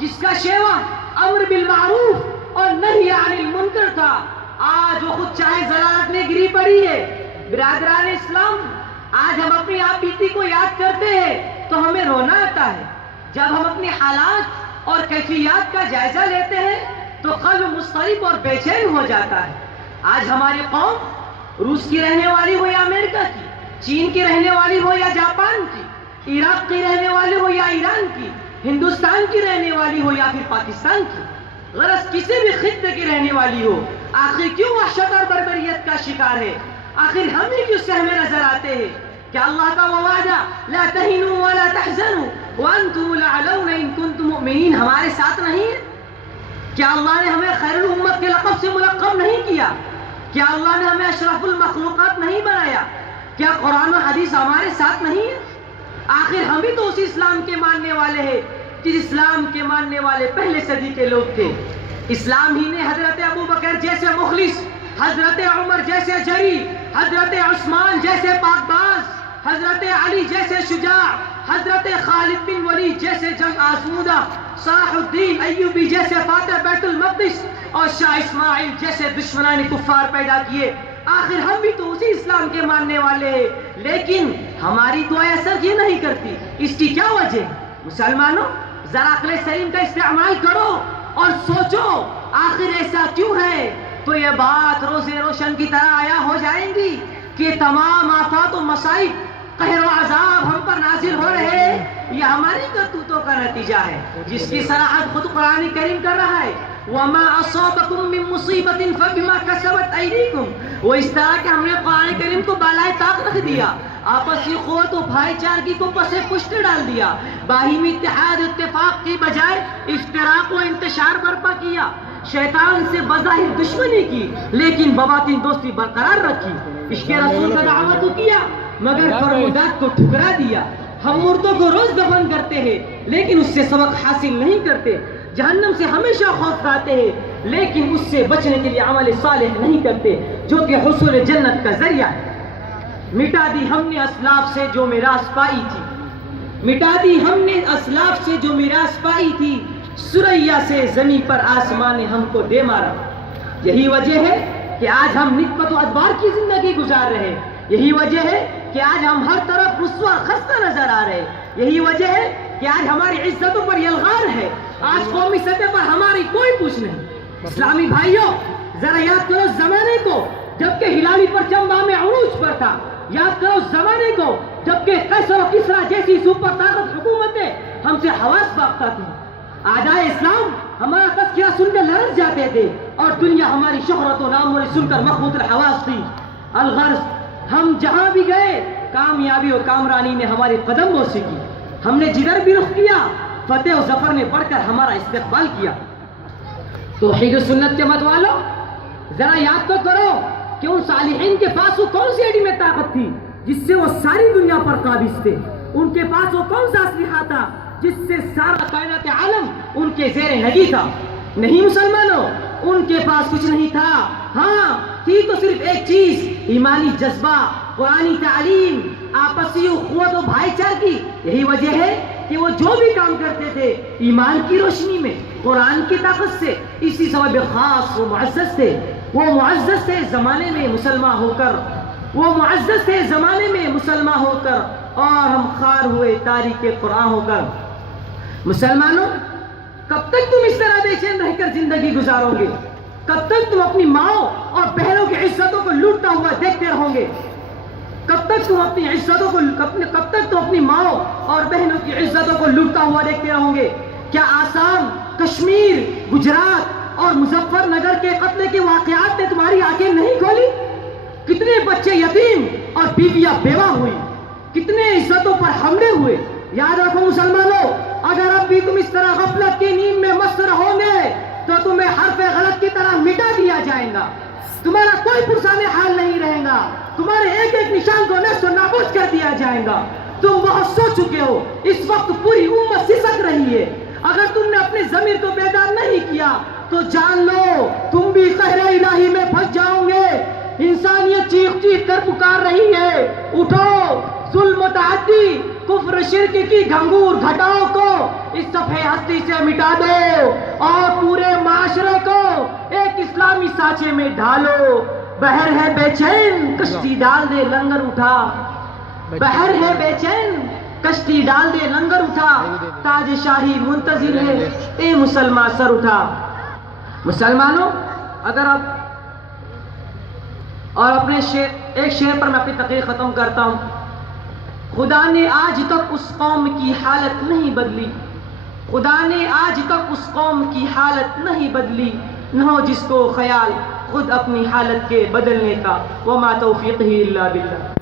جس کا شیوا امر بالمعروف اور نہی عن المنکر تھا، آج وہ خود چاہے ضلالت میں گری پڑی ہے۔ برادران اسلام، آج ہم اپنی آپ بیتی کو یاد کرتے ہیں تو ہمیں رونا آتا ہے۔ جب ہم اپنی حالات اور کیفیات کا جائزہ لیتے ہیں تو قلب مضطرب اور بے چین ہو جاتا ہے۔ آج ہماری قوم روس کی رہنے والی ہو یا امریکہ کی، چین کی رہنے والی ہو یا جاپان کی، عراق کی رہنے والی ہو یا ایران کی، ہندوستان کی رہنے والی ہو یا پھر پاکستان کی، غرض کسی بھی خطے کی رہنے والی ہو، آخر کیوں وحشت اور بربریت کا شکار ہے؟ آخر ہم ہی کیوں سہمے نظر آتے ہیں؟ کیا اللہ کا وہ وعدہ لا تہنوا ولا تحزنوا وانتم الاعلون ان کنتم مؤمنین ہمارے ساتھ نہیں ہے؟ کیا اللہ نے ہمیں خیر الامت کے لقب سے ملقب نہیں کیا؟ کیا اللہ نے ہمیں اشرف المخلوقات نہیں بنایا؟ کیا قرآن و حدیث ہمارے ساتھ نہیں ہے؟ آخر ہم بھی تو اسی اسلام کے ماننے والے ہیں جس اسلام کے ماننے والے پہلے صدی کے لوگ تھے۔ اسلام ہی نے حضرت ابو بکر جیسے مخلص، حضرت عمر جیسے جری، حضرت عثمان جیسے پاک باز، حضرت علی جیسے شجاع، حضرت خالد بن ولید جیسے جنگ آزمودہ، صلاح الدین ایوبی جیسے فاتح بیت المقدس اور شاہ اسماعیل جیسے دشمنان کفار پیدا کیے۔ آخر ہم بھی تو اسی اسلام کے ماننے والے ہیں، لیکن ہماری دعائیں اثر یہ نہیں کرتی۔ اس کی کیا وجہ ہے؟ مسلمانوں، ذرا عقل سلیم کا استعمال کرو اور سوچو آخر ایسا کیوں ہے؟ تو یہ بات روز روشن کی طرح آیا ہو جائیں گی کہ تمام آفات و مصائب، قہر و عذاب ہم پر نازل ہو رہے ہیں، یہ ہماری کرتوتوں کا نتیجہ ہے، جس کی صراحت خود قرآن کریم کر رہا ہے۔ وَمَا أَصَابَكُم مِّن مُّصِيبَةٍ فَبِمَا كَسَبَتْ أَيْدِيكُمْ۔ وہ اس طرح کہ ہم نے قرآن کریم کو بالائے طاق رکھ دیا، آپسی قوت و بھائی چارگی کو پسے پشت ڈال دیا، باہمی اتحاد اتفاق کی بجائے افتراق و انتشار برپا کیا، شیطان سے بظاہر دشمنی کی لیکن بباطن دوستی برقرار رکھی، عشق رسول کا دعوت تو کیا مگر فرمودات کو ٹھکرا دیا۔ ہم مردوں کو روز دفن کرتے ہیں لیکن اس سے سبق حاصل نہیں کرتے، جہنم سے ہمیشہ خوف کھاتے ہیں لیکن اس سے بچنے کے لیے عمل صالح نہیں کرتے جو کہ حصول جنت کا ذریعہ ہے۔ مٹا دی ہم نے اسلاف سے جو میراث پائی تھی، مٹا دی ہم نے اسلاف سے جو میراث پائی تھی، سریا سے زمین پر آسمان نے ہم کو دے مارا۔ یہی وجہ ہے کہ آج ہم نکبت و ادبار کی زندگی گزار رہے ہیں، یہی وجہ ہے کہ آج ہم ہر طرف رسوا خستہ نظر آ رہے ہیں، یہی وجہ ہے کہ آج ہماری عزتوں پر یلغار ہے، آج قومی سطح پر ہماری کوئی پوچھ نہیں۔ اسلامی بھائیوں، ذرا یاد کرو زمانے کو جبکہ ہلالی پرچم بام عروج پر تھا، یاد کرو زمانے کو جبکہ قیصر و کسریٰ جیسی سپر طاقت حکومتیں ہم سے حواس باختہ تھی۔ اعدائے اسلام ہمارا تذکرہ سن کے لرز جاتے تھے اور دنیا ہماری شہرت و نام سن کر مخبوط الحواس تھی۔ الغرض ہم جہاں بھی گئے کامیابی اور کامرانی نے ہماری قدم بوسی کی، ہم نے جدھر بھی رخ کیا فتح و ظفر نے بڑھ کر ہمارا استقبال کیا۔ توحید و سنت کے مت والو، ذرا یاد تو کرو کہ ان صالحین کے پاس وہ کون سی ایڈی میں طاقت تھی جس سے وہ ساری دنیا پر قابض تھے؟ ان کے پاس وہ کون سا اسلحہ تھا جس سے سارا کائنات عالم ان کے زیر نگی تھا؟ نہیں مسلمانوں، ان کے پاس کچھ نہیں تھا، ہاں تھی تو صرف ایک چیز، ایمانی جذبہ، قرآنی تعلیم، آپسی اخوت و بھائی چارگی۔ یہی وجہ ہے کہ وہ جو بھی کام کرتے تھے ایمان کی روشنی میں، قرآن کی طاقت سے، اسی سبب خاص وہ معزز تھے۔ وہ معزز تھے زمانے میں مسلمان ہو کر، وہ معزز تھے زمانے میں مسلمان ہو کر، اور ہم خار ہوئے تاریخ قرآن ہو کر۔ مسلمانوں، کب تک تم اس طرح بے چین رہ کر زندگی گزارو گے؟ کب تک تم اپنی ماؤں اور بہنوں کی عزتوں کو لوٹتا ہوا دیکھتے رہو گے؟ کب تک تم اپنی عزتوں کو کب تک تم اپنی ماؤں اور بہنوں کی عزتوں کو لوٹتا ہوا دیکھتے رہو گے؟ کیا آسام، کشمیر، گجرات اور مظفر نگر کے قتل کے واقعات نے تمہاری آنکھیں نہیں کھولی؟ کتنے بچے یتیم اور بیویاں بیوہ ہوئی، کتنے عزتوں پر حملے ہوئے۔ یاد رکھو مسلمانوں، اگر اب بھی تم اس طرح غفلت کی نیند میں مست رہو گے تو تمہیں حرف غلط کی طرح مٹا دیا جائے گا، تمہارا کوئی پرسان حال نہیں رہے گا، تمہارے ایک ایک نشان کو نیست و نابود کر دیا جائے گا۔ تم بہت سو چکے ہو، اس وقت پوری امت سسک رہی ہے۔ اگر تم نے اپنے ضمیر کو بیدار نہیں کیا تو جان لو تم بھی قہر الہی میں پھنس جاؤ گے۔ انسانیت چیخ چیخ کر پکار رہی ہے، اٹھو، ظلم و تعدی کفر شرک کی گھنگور گھٹاؤ کو اس صفحے ہستی سے مٹا دو اور پورے معاشرے کو ایک اسلامی سانچے میں ڈھالو۔ بحر ہے بے چین کشتی ڈال دے لنگر اٹھا، بحر ہے بے چین کشتی ڈال دے لنگر اٹھا، تاج شاہی منتظر ہے اے مسلمان سر اٹھا۔ مسلمانوں، اگر آپ اور اپنے ایک شعر پر میں اپنی تقریر ختم کرتا ہوں۔ خدا نے آج تک اس قوم کی حالت نہیں بدلی، خدا نے آج تک اس قوم کی حالت نہیں بدلی، نہ ہو جس کو خیال خود اپنی حالت کے بدلنے کا، وما توفیقہ الا باللہ۔